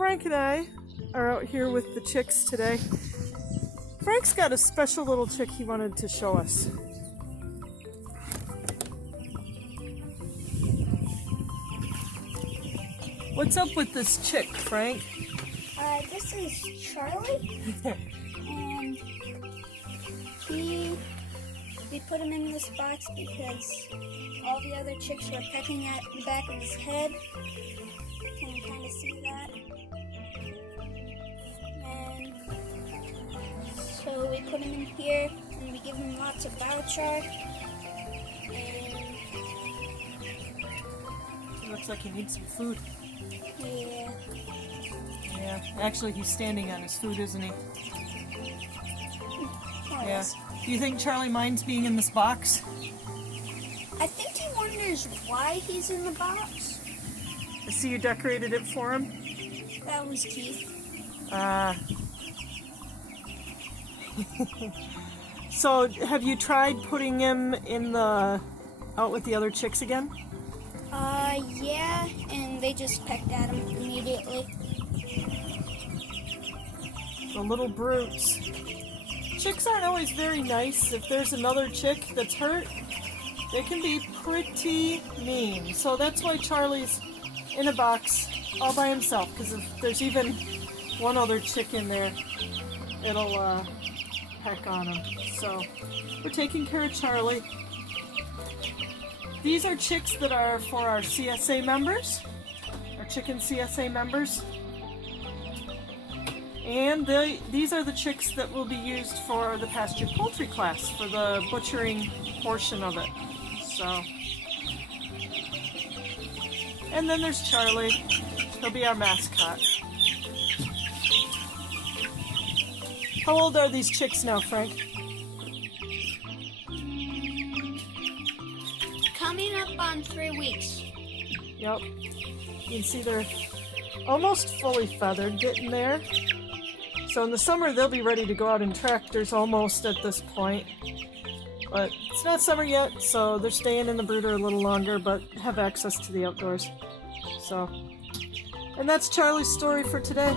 Frank and I are out here with the chicks today. Frank's got a special little chick he wanted to show us. What's up with this chick, Frank? This is Charlie, and we put him in this box because all the other chicks were pecking at the back of his head. Can you kind of see that? And so we put him in here, and we give him lots of biochar. And He looks like he needs some food. yeah. Yeah, actually he's standing on his food, isn't he? Oh, Yeah. Do you think Charlie minds being in this box? I think he wonders why he's in the box. I see you decorated it for him. That was Keith. So, have you tried putting him in the out with the other chicks again? Yeah, and they just pecked at him immediately. The little brutes. Chicks aren't always very nice. If there's another chick that's hurt, they can be pretty mean. So that's why Charlie's in a box all by himself, because if there's even one other chick in there, it'll peck on him. So we're taking care of Charlie. These are chicks that are for our CSA members, our chicken CSA members. And these are the chicks that will be used for the pasture poultry class, for the butchering portion of it. So, and then there's Charlie. He'll be our mascot. How old are these chicks now, Frank? Coming up on 3 weeks. Yep. You can see they're almost fully feathered, getting there. So in the summer they'll be ready to go out in tractors almost at this point. But it's not summer yet, so they're staying in the brooder a little longer, but have access to the outdoors. So, and that's Charlie's story for today.